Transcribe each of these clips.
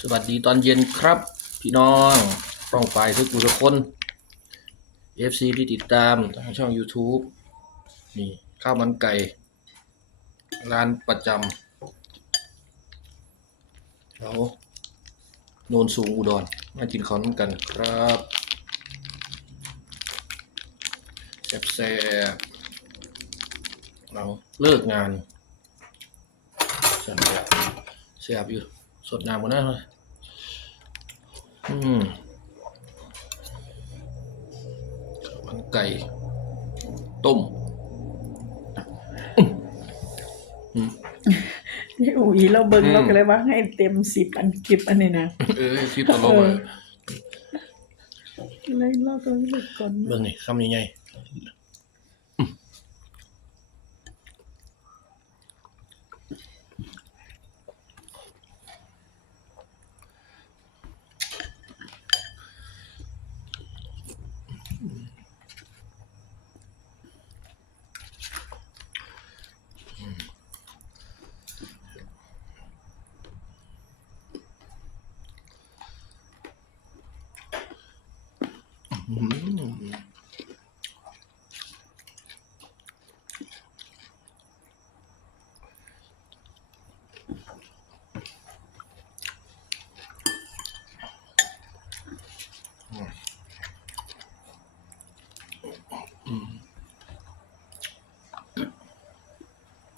สวัสดีตอนเย็นครับ พี่น้องป้องไปทุกผู้ทุกคน FC ที่ติดตามทางช่อง YouTube นี่ข้าวมันไก่ ร้านประจำแถวโนนสูงอุดรมากินข้าวน้ำกันครับแซ่บๆเราเลิกงานแซ่บๆแซ่บอยู่ สดน้ำกันได้เลยอืมข้าวมันไก่ ต้มนี่อุ๋ยเราเบิ่งอืมเราก็เลยว่าให้เต็มสิบอันคลิปอันนี้นะเออคลิปตลกเลยเลยเราก็รู้สึกก่อนเบิ่งนี่คำใหญ่ๆอื้อหือ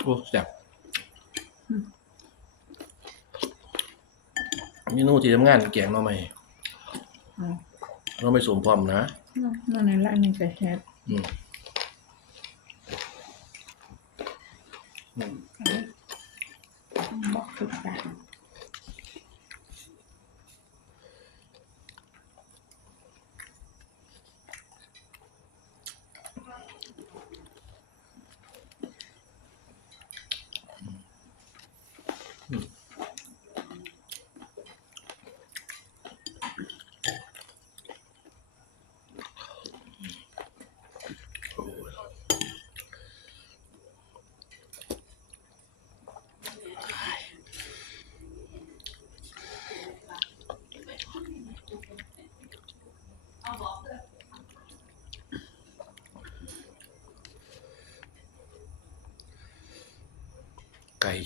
โอ้แซ่บเมนูที่ทำงานแกงหน่อไม้อ๋อเราไม่สวมพร้อมนะ นั่นในร้านนี้ก็แฮดอืมอืม บอกทุกอย่าง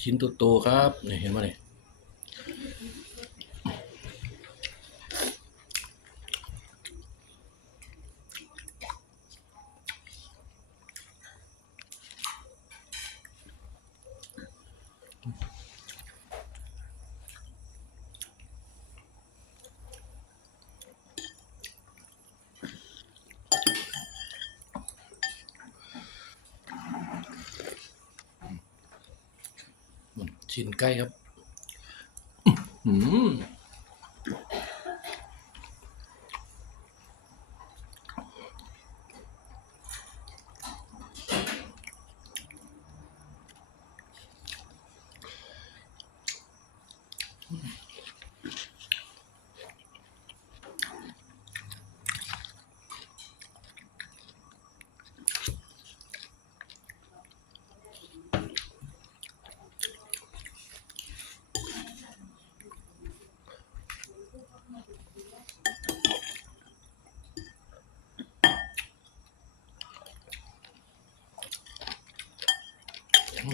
ชิ้นโตๆครับเนี่ยเห็นไหมเนี่ยม ชิ้นไก่ครับ อืม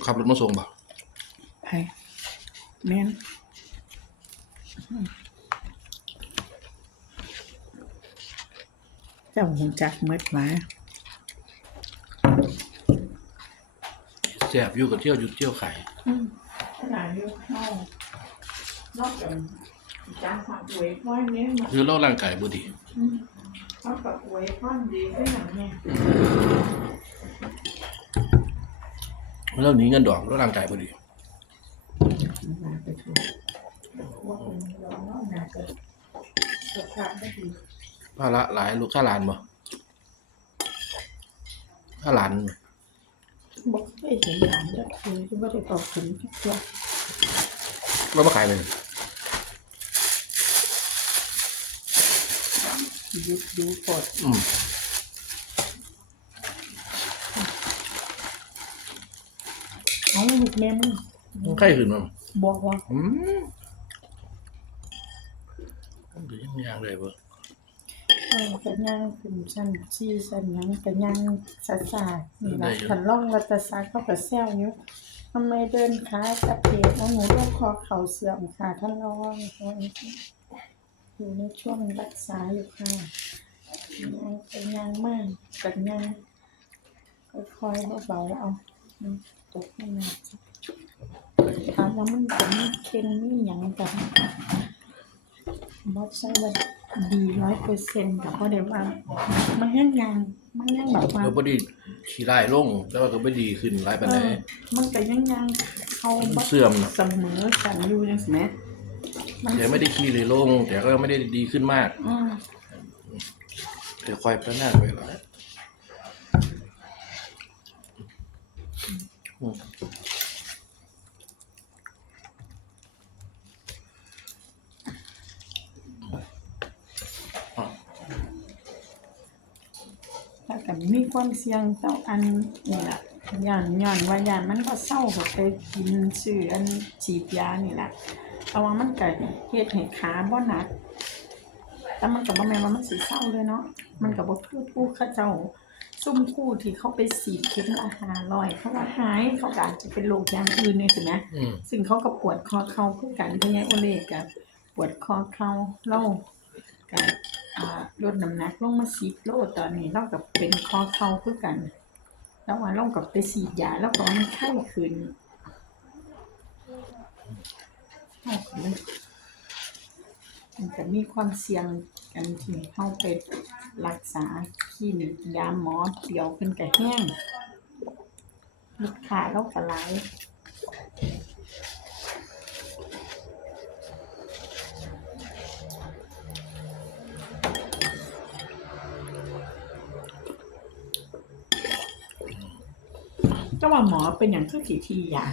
ขับรถมาส่งบ่ไปแม่นเจ้าหูจักเมดหมาแซ่บอยู่กับเที่ยวอยู่เที่ยวไข่ขนาดอยู่เข้านอกจากจานผักเวฟอยเนี้ยมาคือเล่าร่างกายบ่ดีเขากับเวฟอนดีได้หนังเนี่ย เรื่องนี้เงินดอกเล่าร่างกายบ่ดีมาไปถูกว่าเป็นร้องว่านาจะสุขภาพไม่ดีภาระหลายลูกค่าหลานบ่ค่าหลานบอกไม่เห็นหลานจะคือที่ว่าได้ตอบถึงทุกตัวเรามาขายเลยยุดดูกดอืม เอาลูกแม่มึงมันไข้ขึ้นมั้งบอกว่าอืมเป็นยังยางเลยบ่เออกันย่างขึ้นชั้นชี้ชั้นหยังกันย่างซาซานี่ล่ะคันล่องรัตศาสตร์เขาก็แซวอยู่ทำไมเดินขาจับเพจแล้วหนูโรคคอเข่าเสื่อมค่ะท่านรองอยู่ในช่วงรักษาอยู่ค่ะย่างกันย่างมากกันย่างค่อยๆเบาๆเอาอืม ตกไม่หนักถามว่ามันเป็นเค็งนี่หยังกันบอสใช้ว่าดีร้อยเปอร์เซ็นต์แต่ก็ได้ว่า มันยังยังมันยังแบบว่าแล้วบ่ได้ขี้ร้ายลงแล้วก็บ่ดีขึ้นหลายปานเอใดอมันก็ยังยังเขามันบ่เสื่อมน่ะ เสมอกันอยู่ยังสิแหมมันแต่ไม่ได้ขี้เลยลงแต่ก็ไม่ได้ดีขึ้นมากอืม แต่ค่อยพัฒนาไปหลาย อืมถ้ากันมีความเสี่ยงต่ออันนี่แหละย่านย่านว่าย่านมันก็เศร้าก็ไปกินซื้ออันฉีดยานี่แหละแต่ว่ามันก็เฮ็ดให้ขาบ่หนักแต่มันก็บ่แม่นว่ามันสิเศร้าเลยเนาะมันก็บ่คือผู้เขาเจ้า ซุ่มผู้ที่เขาไปสีดเข็มละห้าร้อยเขาว่าหายเขาก็อาจจะเป็นโรคอย่างอื่นเนี่ยสินะอืม ซึ่งเขาก็ปวดคอเข่าคือกันพญาโอเลกับปวดคอเข่าเล่ากับอ่าลดน้ำหนักลงมาสิบโลตอนนี้เรากับเป็นคอเข่าคือกัน แล้วว่าเรากับไปสีดยาแล้วก็มันไข้ขึ้นเอาขึ้นเลยมันจะมีความเสี่ยง กันที่เข้าไปรักษาคลินิกยาหมอเดียวขึ้นกับแห้งลูกค้าเราก็หลายก็ว่าหมอเป็นอย่างคือกี่ทีอยาก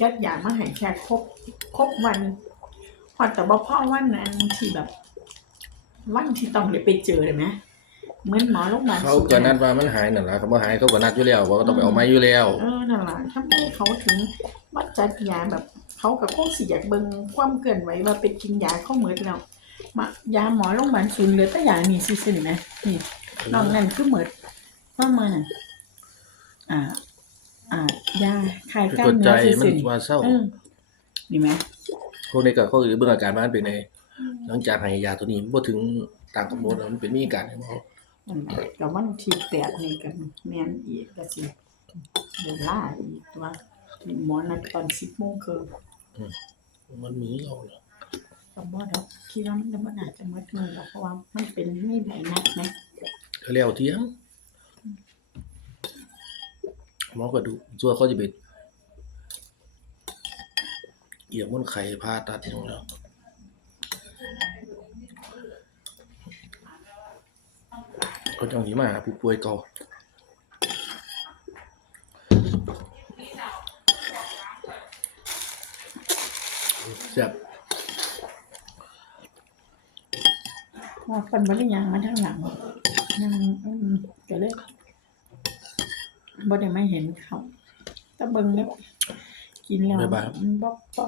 ยัดยามาให้แค่ครบครบวันพอแต่บ่พ่อวันนั้นที่แบบ วันที่ต้องได้ไปเจอเลยไหมเหมือนหมอโรงพยาบาลเขาก็นัดว่ามันหายนั่นล่ะเขาบ่หายเขาก็นัดอยู่แล้วเขาก็ต้องไปเอาไม้อยู่แล้วเออนั่นแหละถ้าไม่เขาถึงวัดจัดยาแบบ เขากับพวกสิอยากเบิ่งความเกินไหวว่าไปกินยาเข้าเหมือนแล้วมายาหมอโรงพยาบาลศูนย์เหลือแต่ยานี่ซื่อๆนี่ไหมนี่นอกนั้นคือเหมือนว่ามาอ่า อ่ายาคลายกล้ากมดใจเนื้อมันซื่อว่าเศร้าๆเออนี่ไหมพวกนี้ก็เขาคือเบิ่งอาการว่ามันเป็นไง หลังจากให้ยาตัวนี้บ่ถึงตามกำหนดแล้วมันเป็นมีอาการให้หมออืมกับวันที่แปดนี่กันแม่นอีกก็สิเวลาอีกว่าหมอนัดตอนสิบโมงคือมันมีเราเหรอก็บ่ดอกคิดว่ามันบ่น่าจะหมดมือหรอกเพราะว่ามันเป็นไม่ได้นัดนะก็แล้วเที่ยงหมอก็ดูส่วนเขาจะไปเอี่ยมมันไข่ผ่าตัดอย่างแล้ว ก็จังสิมาหาผู้ป่วยเก่าแซ่บว่าคนบ่ได้หยังมาทางหลังนั่งอืมก็เลยบ่ได้มาเห็นเขาแต่เบิ่งแล้วกินแล้วบ๊ายบายมันบ่บ่